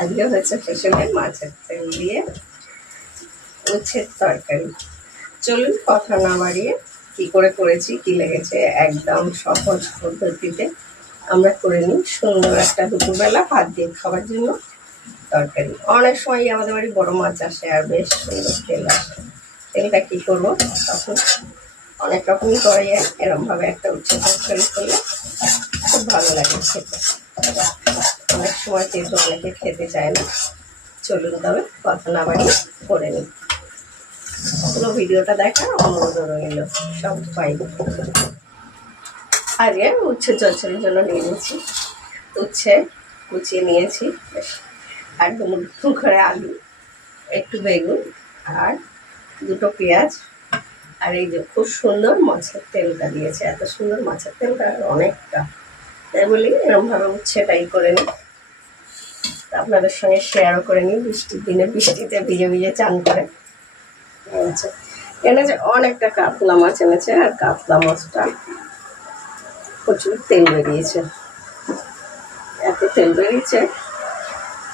আজকে হচ্ছে স্পেশালি মাছের তেল দিয়ে উচ্ছের তরকারি। চলুন কথা না বাড়িয়ে কি করে করেছি, কি লেগেছে, একদম সহজ পদ্ধতিতে আমরা করে নিই সুন্দর একটা দুপুরবেলা ভাত দিয়ে খাওয়ার জন্য তরকারি। অনেক সময় আমাদের বাড়ি বড় মাছ আসে আর বেশ সুন্দর তেল আসে। তেলটা কী করবো, তখন অনেক রকমই করা যায়। এরকমভাবে একটা উচ্ছে তরকারি করলে খুব ভালো লাগে খেতে। অনেক সময় কিন্তু অনেকে খেতে চায় না। চলুন তবে কথা না বাড়িয়ে করে নিই। পুরো ভিডিওটা দেখার অনুরোধ রইল সব পাই। আগে উচ্ছে চচ্চড়ির জন্য নিয়ে নিয়েছি। উচ্ছে কুচিয়ে নিয়েছি বেশ, আর ডুমো করে আলু, একটু বেগুন আর দুটো পেঁয়াজ। আর এই যে খুব সুন্দর মাছের তেলটা দিয়েছে, এত সুন্দর মাছের তেলটা অনেকটা, তাই বলি এরকমভাবে উচ্ছেটাই করে নিই, আপনাদের সঙ্গে শেয়ারও করে নিই। বৃষ্টির দিনে বৃষ্টিতে ভিজে ভিজে চান করে এনেছে। এনেছে অনেকটা কাতলা মাছ এনেছে, আর কাতলা মাছটা প্রচুর তেল বেরিয়েছে, এত তেল বেরিয়েছে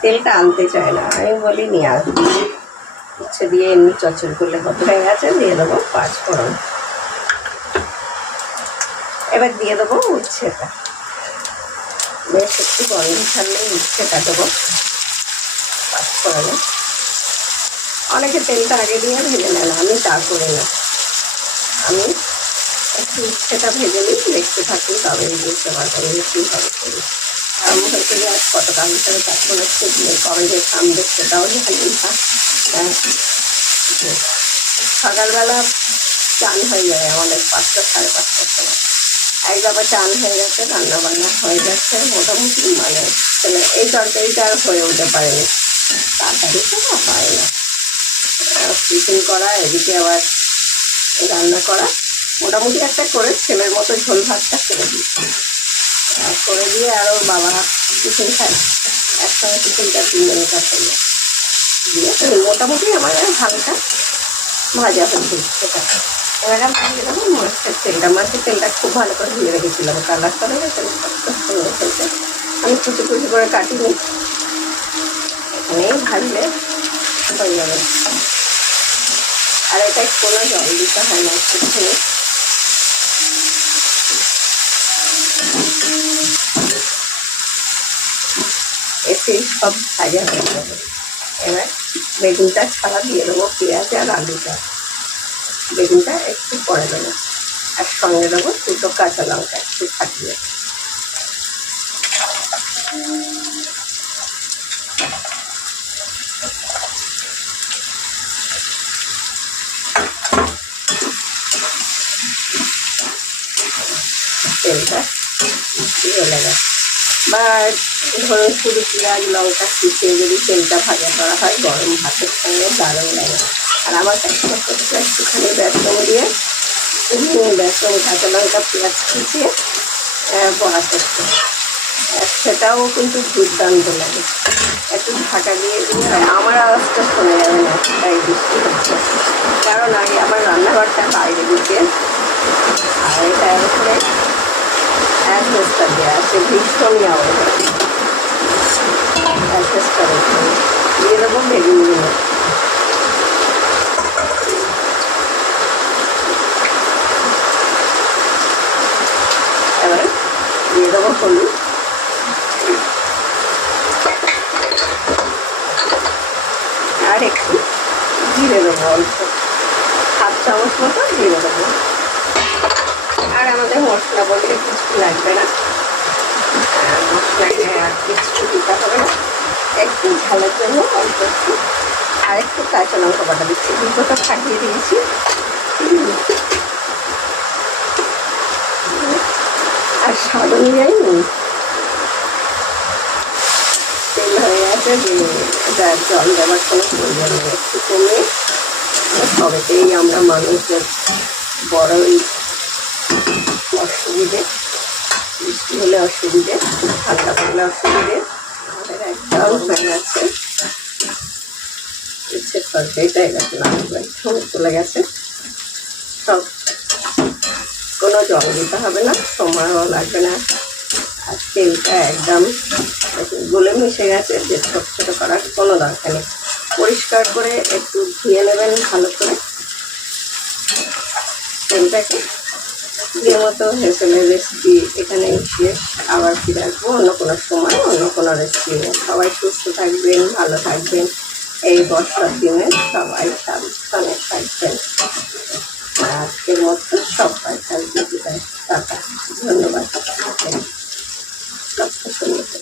তেলটা আনতে চায় না। আমি বলি নিয়ে আসবো, উচ্ছে দিয়ে এমনি চচ্চড়ি করলে কত হয়ে গেছে। দিয়ে দেবো 5 ফোড়ন। এবার দিয়ে দেবো উচ্ছেটা, বেশ একটু গরম ছাড়লে উচ্ছেটা দেবো 5 ফোড়নে। অনেকে তেলটা আগে দিয়ে ভেজে নেয় না, আমি তা করি না। আমি একটু উচ্ছেটা ভেজে নিই, দেখতে থাকি, তবে বুঝতে পারবো কীভাবে করি। আর আমি হয়তো আজ কতটা ভিতরে থাকবো না, কবে যে সামনে সেটাও জানি না। সকালবেলা চান হয়ে যায় আমাদের 5টা সাড়ে 5টার সময়। একবার চান হয়ে গেছে, রান্না বান্না হয়ে যাচ্ছে মোটামুটি, মানে এই তরকারিটা আর হয়ে উঠতে পারেনি, তাড়াতাড়ি তো হয় না। টিফিন করা, এদিকে আবার রান্না করা, মোটামুটি একটা করে ছেলের মতো ঝোল ভাতটা করে দিই। করে দিয়ে আরও বাবা টিফিন খায়, একসঙ্গে টিফিনটা 3 জনের কাছে দিয়ে মোটামুটি আমার হালকা ভাজা হচ্ছে সেটা। এবার আমি দিয়ে দেবো মাছের তেলটা। মাছের তেলটা খুব ভালো করে ধুয়ে রেখেছিলাম, কালারটা দেখেছেন সুন্দর খেলতে। আমি কুচি কুচি করে কাটিনি, এখানেই ভাজলে হয়ে যাবে। আর এটাই কোনো জল দিতে হয় না, কিছু এতে সব ভাজা হয়ে যাবে। এবার বেগুনটা ছাড়া দিয়ে দেবো, পেঁয়াজ আর আলুটা। বেগুনটা একটু পরে দেবো, আর সঙ্গে দেবো 2টো কাঁচা লঙ্কা একটু ফাটিয়ে। তেলটা জ্বলে গেছে, বা ধরুন শুধু পেঁয়াজ লঙ্কা কুচিয়ে যদি তেলটা ভাজা করা হয় গরম ভাতের সঙ্গে দারুণ লাগে। আর আমার কাছে একটুখানি বেসন দিয়ে, বেসন কাঁচা লঙ্কা পেঁয়াজ কুচিয়ে বড়া করতে, সেটাও কিন্তু দুর্দান্ত লাগে। একটু ঢাকা দিয়ে দিয়ে আমার আওয়াজটা শোনা যাবে না, তাই বৃষ্টি হচ্ছে, কারণ আগে আমার রান্নাঘরটা বাইরে দিকে, আর এটা উপরে অ্যাডজাস্টটা দেওয়া আছে, ভীষণই আওয়াজ আছে। অ্যাডজাস্টটা দিয়ে দেবো বেগুনগুলো। এবার দিয়ে দেবো হলুদ, আর একটু জিরে দেবো, অল্প 1/2 চামচ মতো জিরে দেবো। আর আমাদের মশলা বলতে কিছু লাগবে না, মশলাকে আর কিছু দিতে হবে না, একটু ঝালের জন্য অল্প একটু আর একটু কাঁচা লঙ্কা বাটা দিচ্ছি, দুটোটা ফাটিয়ে দিয়েছি। আর স্বাদ অনুযায়ী তেল হয়ে গেছে, এটা জল দেওয়ার কোনো প্রয়োজন নেই, একটু কমে সবেতেই আমরা মানুষের বড়ই অসুবিধে, বৃষ্টি হলে অসুবিধে, ঠান্ডা পড়লে অসুবিধে, আমাদের একদম হয়ে গেছে ইচ্ছে তরকারিটা। গেছে সময় চলে গেছে সব, কোনো জল দিতে হবে না, সময়ও লাগবে না, আর তেলটা একদম গলে মিশে গেছে, যে ছোট ছোট করার কোনো দরকার নেই। পরিষ্কার করে একটু ধুয়ে নেবেন ভালো করে তেলটাকে। যে মতো হেসেলের রেসিপি এখানেই শেষ। আবার ফিরে আসবো অন্য কোনো সময় অন্য কোনো রেসিপি নিয়ে। সবাই সুস্থ থাকবেন, ভালো থাকবেন। এই বর্ষার দিনে সবাই সাবধানে থাকবেন। আজকের মতো সবাই থাকবে, টাটা, ধন্যবাদ।